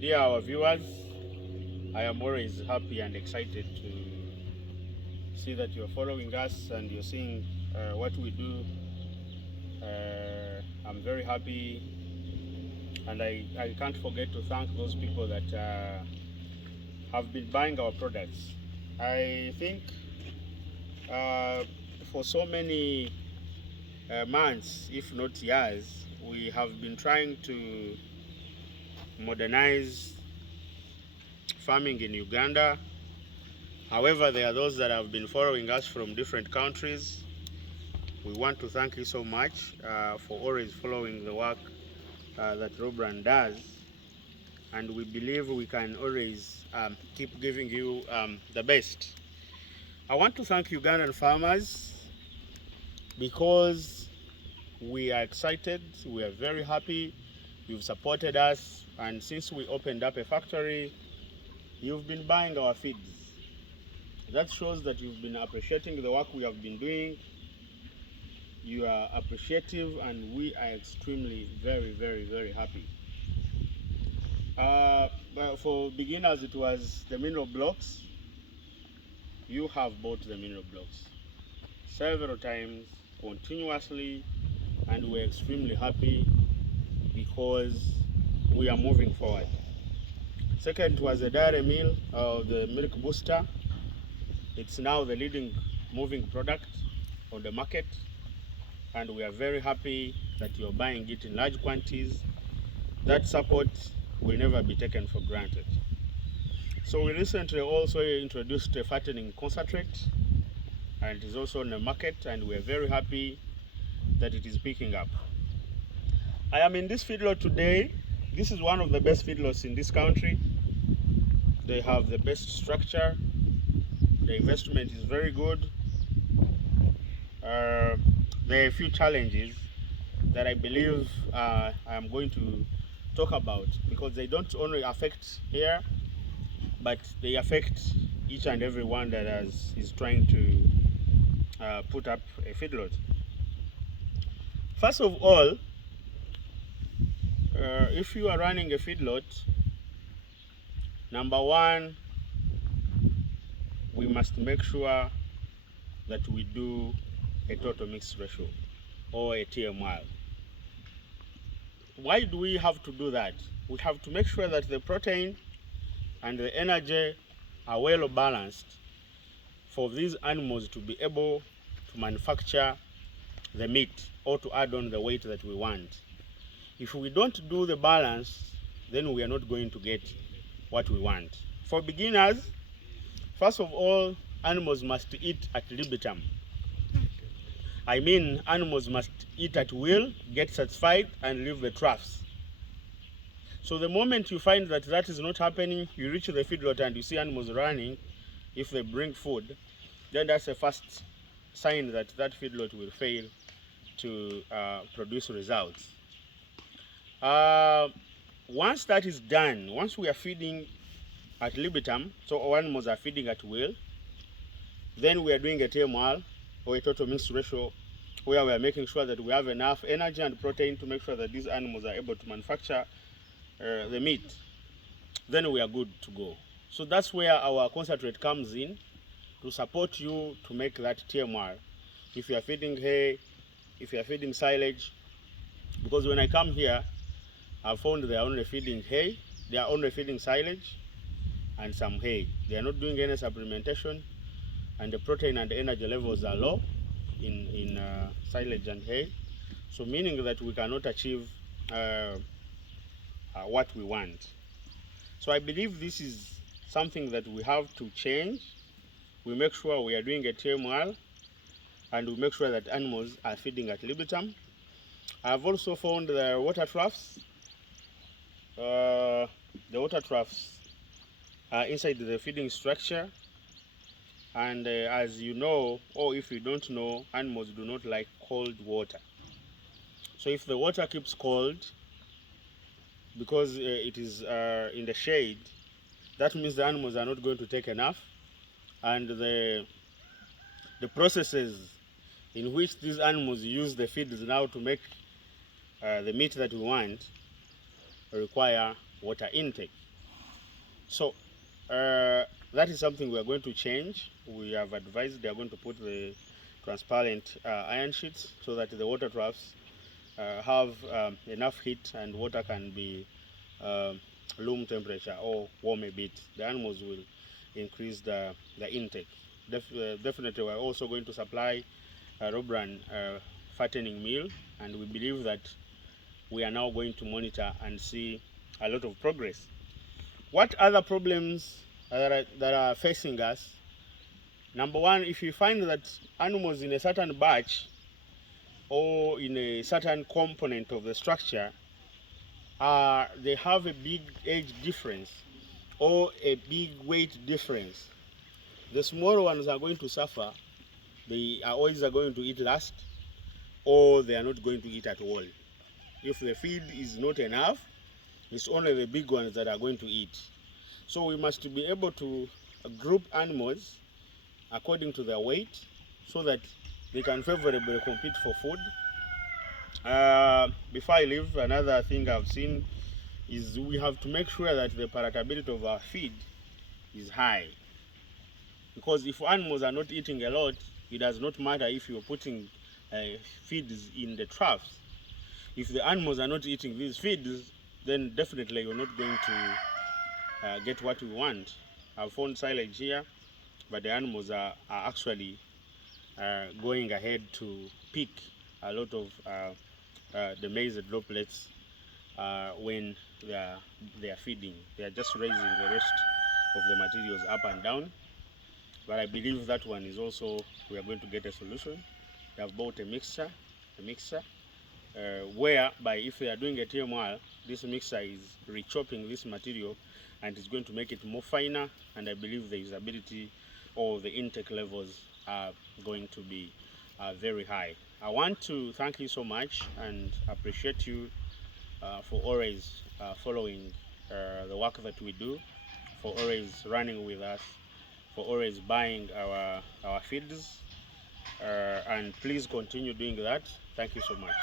Dear our viewers, I am always happy and excited to see that you're following us and you're seeing what we do. I'm very happy, and I can't forget to thank those people that have been buying our products. I think uh, for so many months, if not years, we have been trying to modernize farming in Uganda. However, there are those that have been following us from different countries. We want to thank you so much for always following the work that Robran does, and we believe we can always keep giving you the best. I want to thank Ugandan farmers because we are excited, we are very happy, you've supported us, and since we opened up a factory, you've been buying our feeds. That shows that you've been appreciating the work we have been doing. You are appreciative, and we are extremely very happy. But for beginners, it was the mineral blocks. You have bought the mineral blocks several times continuously, and we're extremely happy because we are moving forward. Second was the dairy meal, the milk booster. It's now the leading moving product on the market, and we are very happy that you're buying it in large quantities. That support will never be taken for granted. So we recently also introduced a fattening concentrate, and it is also on the market, and we are very happy that it is picking up. I am in this feedlot today. This is one of the best feedlots in this country. They have the best structure. The investment is very good. There are a few challenges that I believe I am going to talk about, because they don't only affect here, but they affect each and every one that is trying to put up a feedlot. First of all, if you are running a feedlot, number one, we must make sure that we do a total mix ratio or a TMR. Why do we have to do that? We have to make sure that the protein and the energy are well balanced for these animals to be able to manufacture the meat or to add on the weight that we want. If we don't do the balance, then we are not going to get what we want. For beginners, first of all, animals must eat at libitum. I mean, animals must eat at will, get satisfied, and leave the troughs. So the moment you find that that is not happening, you reach the feedlot and you see animals running, if they bring food, then that's the first sign that that feedlot will fail to produce results. Once that is done, once we are feeding at libitum, so our animals are feeding at will, then we are doing a TMR, or a total mix ratio, where we are making sure that we have enough energy and protein to make sure that these animals are able to manufacture the meat. Then we are good to go. So that's where our concentrate comes in to support you to make that TMR. If you are feeding hay, if you are feeding silage, because when I come here, I've found they are only feeding hay, they are only feeding silage and some hay. They are not doing any supplementation, and the protein and the energy levels are low in silage and hay, so meaning that we cannot achieve what we want. So I believe this is something that we have to change. We make sure we are doing a TMR, and we make sure that animals are feeding at libitum. I've also found the water troughs. The water troughs are inside the feeding structure, and as you know, or if you don't know, animals do not like cold water. So if the water keeps cold, because it is in the shade, that means the animals are not going to take enough, and the processes in which these animals use the feeds now to make the meat that we want require water intake. So that is something we are going to change. We have advised they are going to put the transparent iron sheets so that the water troughs have enough heat and water can be room temperature or warm a bit. The animals will increase the intake. Definitely, we are also going to supply Robran fattening meal, and we believe that we are now going to monitor and see a lot of progress. What other problems that are facing us? Number one, if you find that animals in a certain batch or in a certain component of the structure they have a big age difference or a big weight difference, the small ones are going to suffer. They are always going to eat last, or they are not going to eat at all. If the feed is not enough, it's only the big ones that are going to eat. So we must be able to group animals according to their weight so that they can favorably compete for food. Before I leave, another thing I've seen is we have to make sure that the palatability of our feed is high. Because if animals are not eating a lot, it does not matter if you're putting feeds in the troughs. If the animals are not eating these feeds, then definitely you're not going to get what we want. I've found silage here, but the animals are actually going ahead to pick a lot of the maize droplets when they are feeding. They are just raising the rest of the materials up and down. But I believe that one is also, we are going to get a solution. They have bought a mixer, whereby if they are doing a TMR, this mixer is rechopping this material and it's going to make it more finer, and I believe the usability or the intake levels are going to be very high. I want to thank you so much and appreciate you for always following the work that we do, for always running with us, for always buying our feeds, and please continue doing that. Thank you so much.